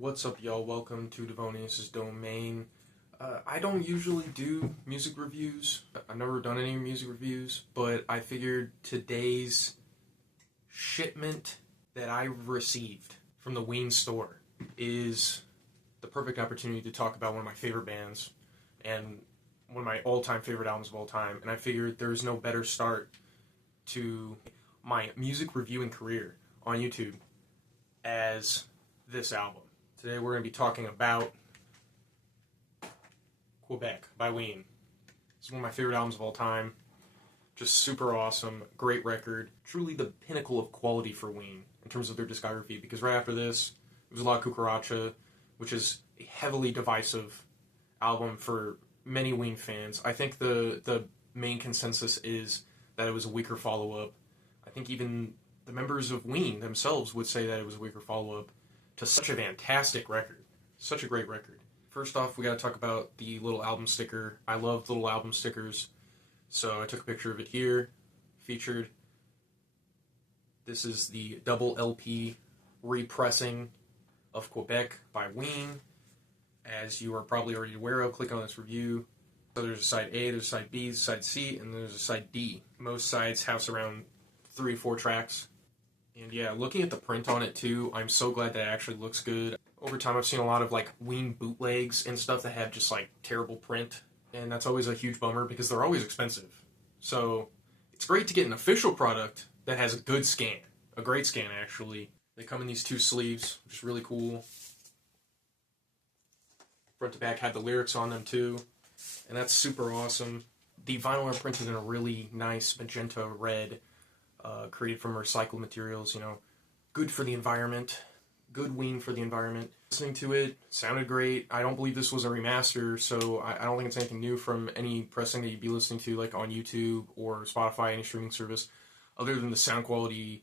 What's up, y'all? Welcome to Devonius's Domain. I don't usually do music reviews. I've never done any music reviews, but I figured today's shipment that I received from the WEEN store is the perfect opportunity to talk about one of my favorite bands and one of my all-time favorite albums of all time. And I figured there's no better start to my music reviewing career on YouTube as this album. Today we're going to be talking about QUEBEC by WEEN. It's one of my favorite albums of all time. Just super awesome, great record. Truly the pinnacle of quality for WEEN in terms of their discography, because right after this, it was a lot of Cucaracha, which is a heavily divisive album for many WEEN fans. I think the main consensus is that it was a weaker follow-up. I think even the members of WEEN themselves would say that it was a weaker follow-up to such a fantastic record. Such a great record. First off, we got to talk about the little album sticker. I love little album stickers, so I took a picture of it here, featured. This is the double LP repressing of QUEBEC by WEEN. As you are probably already aware of, click on this review. So there's a side A, there's a side B, there's a side C, and there's a side D. Most sides house around 3 or 4 tracks. And yeah, looking at the print on it too, I'm so glad that it actually looks good. Over time, I've seen a lot of like WEEN bootlegs and stuff that have just like terrible print, and that's always a huge bummer because they're always expensive. So it's great to get an official product that has a good scan, a great scan actually. They come in these 2 sleeves, which is really cool. Front to back have the lyrics on them too, and that's super awesome. The vinyl are printed in a really nice magenta red, created from recycled materials, you know, good for the environment, good WEEN for the environment. Listening to it, sounded great. I don't believe this was a remaster, so I don't think it's anything new from any pressing that you'd be listening to, like on YouTube or Spotify, any streaming service, other than the sound quality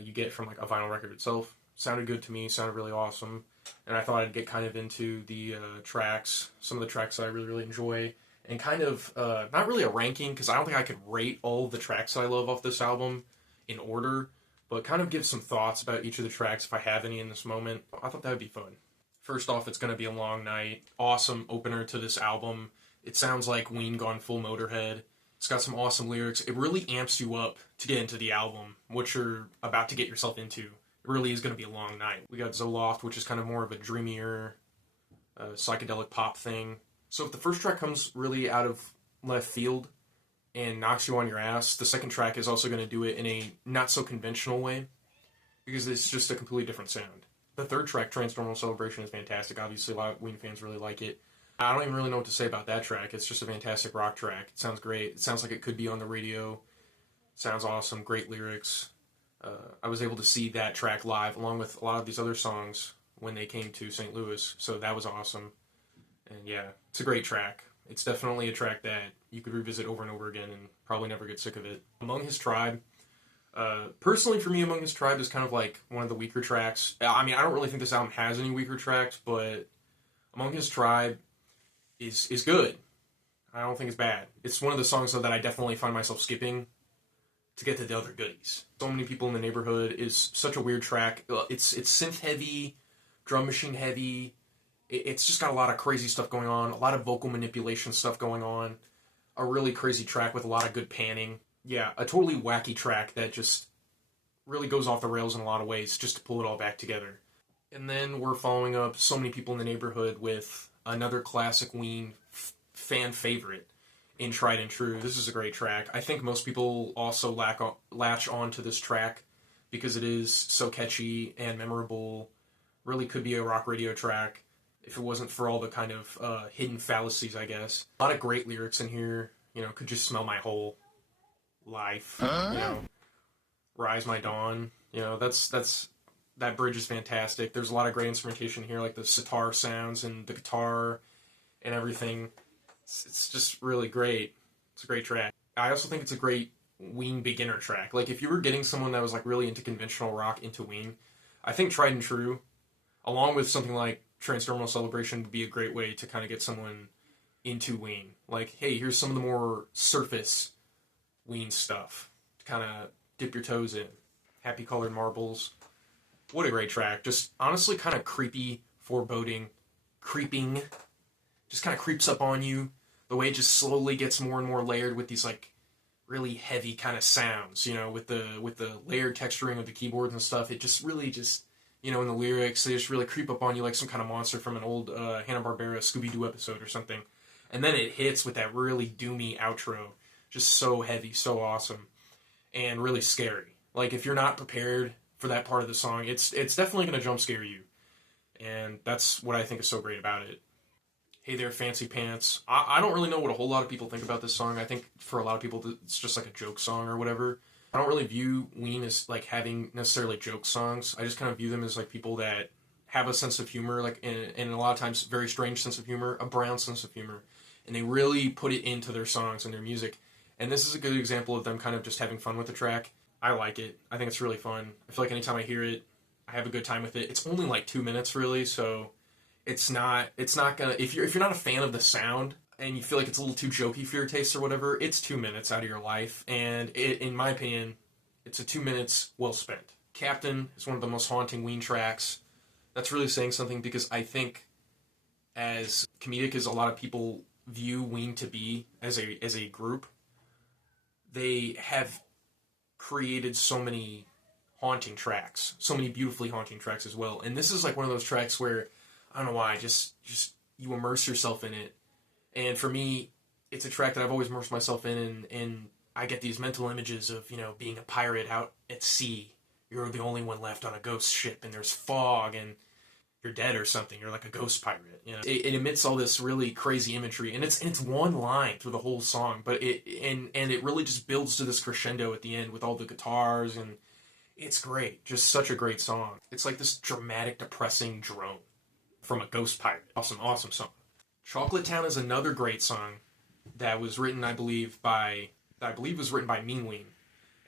you get from like a vinyl record itself. Sounded good to me, sounded really awesome, and I thought I'd get kind of into the tracks, some of the tracks that I really enjoy, and kind of, not really a ranking, because I don't think I could rate all of the tracks I love off this album in order, but kind of give some thoughts about each of the tracks if I have any in this moment. I thought that would be fun. First off, it's going to be a long night. Awesome opener to this album. It sounds like WEEN gone full Motorhead. It's got some awesome lyrics. It really amps you up to get into the album, what you're about to get yourself into. It really is going to be a long night. We got Zoloft, which is kind of more of a dreamier, psychedelic pop thing. So if the first track comes really out of left field and knocks you on your ass, the second track is also going to do it in a not-so-conventional way, because it's just a completely different sound. The third track, Transnormal Celebration, is fantastic. Obviously, a lot of WEEN fans really like it. I don't even really know what to say about that track. It's just a fantastic rock track. It sounds great. It sounds like it could be on the radio. It sounds awesome. Great lyrics. I was able to see that track live, along with a lot of these other songs, when they came to St. Louis, so that was awesome. And yeah, it's a great track. It's definitely a track that you could revisit over and over again and probably never get sick of it. Among His Tribe, personally for me, Among His Tribe is kind of like one of the weaker tracks. I mean, I don't really think this album has any weaker tracks, but Among His Tribe is good. I don't think it's bad. It's one of the songs though that I definitely find myself skipping to get to the other goodies. So Many People in the Neighborhood is such a weird track. It's synth heavy, drum machine heavy. It's just got a lot of crazy stuff going on, a lot of vocal manipulation stuff going on, a really crazy track with a lot of good panning. Yeah, a totally wacky track that just really goes off the rails in a lot of ways just to pull it all back together. And then we're following up So Many People in the Neighborhood with another classic WEEN fan favorite in Tried and True. This is a great track. I think most people also latch on to this track because it is so catchy and memorable. Really could be a rock radio track if it wasn't for all the kind of hidden fallacies, I guess. A lot of great lyrics in here. You know, could just smell my whole life. You know, Rise My Dawn. You know, that bridge is fantastic. There's a lot of great instrumentation here, like the sitar sounds and the guitar and everything. It's just really great. It's a great track. I also think it's a great WEEN beginner track. Like, if you were getting someone that was like really into conventional rock into WEEN, I think Tried and True, along with something like Transnormal Celebration, would be a great way to kind of get someone into WEEN. Like, hey, here's some of the more surface WEEN stuff to kind of dip your toes in. Happy Colored Marbles. What a great track. Just honestly kind of creepy foreboding, creeping, just kind of creeps up on you. The way it just slowly gets more and more layered with these like really heavy kind of sounds, you know, with the layered texturing of the keyboards and stuff. It just really just, you know, in the lyrics, they just really creep up on you like some kind of monster from an old Hanna-Barbera Scooby-Doo episode or something. And then it hits with that really doomy outro, just so heavy, so awesome, and really scary. Like, if you're not prepared for that part of the song, it's definitely going to jump scare you. And that's what I think is so great about it. Hey There, Fancy Pants. I don't really know what a whole lot of people think about this song. I think for a lot of people, it's just like a joke song or whatever. I don't really view WEEN as like having necessarily joke songs. I just kind of view them as like people that have a sense of humor, like, and a lot of times very strange sense of humor, a brown sense of humor. And they really put it into their songs and their music. And this is a good example of them kind of just having fun with the track. I like it. I think it's really fun. I feel like anytime I hear it, I have a good time with it. It's only like 2 minutes really, so it's not gonna, if you're not a fan of the sound and you feel like it's a little too jokey for your taste or whatever, it's 2 minutes out of your life, and in my opinion, it's a 2 minutes well spent. Captain is one of the most haunting WEEN tracks. That's really saying something, because I think as comedic as a lot of people view WEEN to be as a group, they have created so many haunting tracks, so many beautifully haunting tracks as well. And this is like one of those tracks where, I don't know why, just you immerse yourself in it. And for me, it's a track that I've always immersed myself in, and I get these mental images of, you know, being a pirate out at sea. You're the only one left on a ghost ship, and there's fog, and you're dead or something. You're like a ghost pirate. You know, it emits all this really crazy imagery, and it's one line through the whole song, but it really just builds to this crescendo at the end with all the guitars, and it's great. Just such a great song. It's like this dramatic, depressing drone from a ghost pirate. Awesome, awesome song. Chocolate Town is another great song that was written, I believe was written by Mean Ween.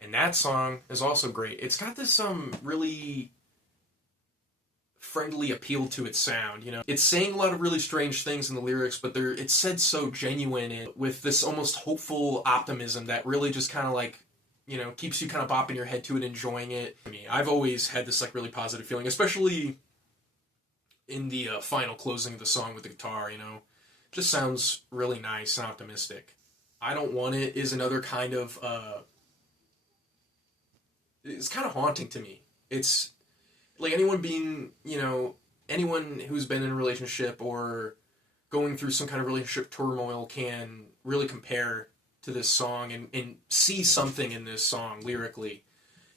And that song is also great. It's got this really friendly appeal to its sound, you know. It's saying a lot of really strange things in the lyrics, but it's said so genuine and with this almost hopeful optimism that really just kind of like, you know, keeps you kind of bopping your head to it, enjoying it. I mean, I've always had this like really positive feeling, especially in the final closing of the song with the guitar, you know. Just sounds really nice and optimistic. I Don't Want It is another kind of, it's kind of haunting to me. It's like anyone who's been in a relationship or going through some kind of relationship turmoil can really compare to this song and see something in this song lyrically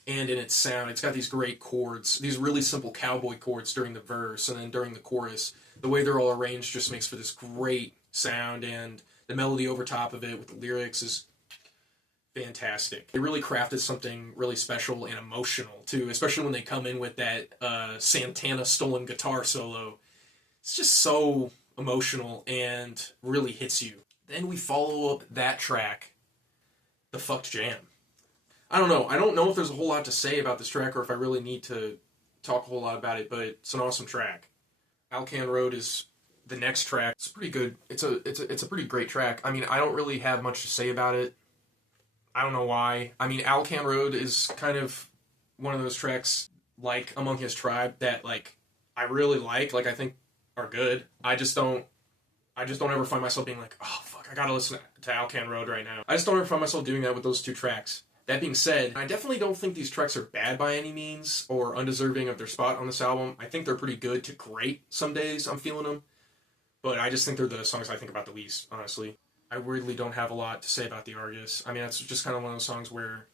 and in its sound. It's got these great chords, these really simple cowboy chords during the verse, and then during the chorus, the way they're all arranged just makes for this great sound, and the melody over top of it with the lyrics is fantastic. They really crafted something really special and emotional too, especially when they come in with that Santana stolen guitar solo. It's just so emotional and really hits you. Then we follow up that track, The Fucked Jam. I don't know if there's a whole lot to say about this track or if I really need to talk a whole lot about it, but it's an awesome track. Alcan Road is the next track. It's pretty good. It's a pretty great track. I mean, I don't really have much to say about it. I don't know why. I mean, Alcan Road is kind of one of those tracks, like Among His Tribe, that like I really like I think are good. I just don't ever find myself being like, oh fuck, I gotta listen to Alcan Road right now. I just don't ever find myself doing that with those two tracks. That being said, I definitely don't think these tracks are bad by any means or undeserving of their spot on this album. I think they're pretty good to great some days. I'm feeling them. But I just think they're the songs I think about the least, honestly. I really don't have a lot to say about the Argus. I mean, it's just kind of one of those songs where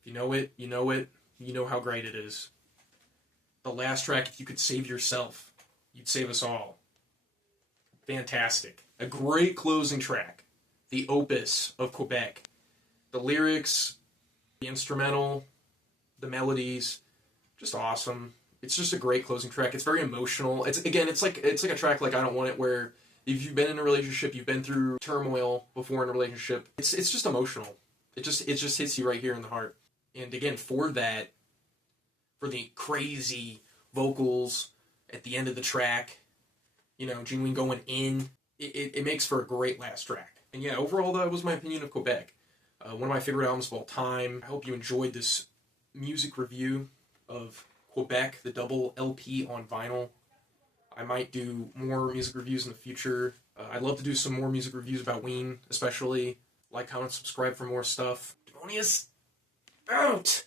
if you know it, you know it, you know how great it is. The last track, if you could save yourself, you'd save us all. Fantastic. A great closing track. The opus of Quebec. The lyrics, the instrumental, the melodies, just awesome. It's just a great closing track. It's very emotional. It's like a track like I Don't Want It, where if you've been in a relationship, you've been through turmoil before in a relationship, it's just emotional. It just hits you right here in the heart. And again, for the crazy vocals at the end of the track, you know, Gene Ween going in, it makes for a great last track. And yeah, overall, that was my opinion of Quebec. One of my favorite albums of all time. I hope you enjoyed this music review of Quebec, the double LP on vinyl. I might do more music reviews in the future. I'd love to do some more music reviews about WEEN, especially. Like, comment, subscribe for more stuff. Demonius out!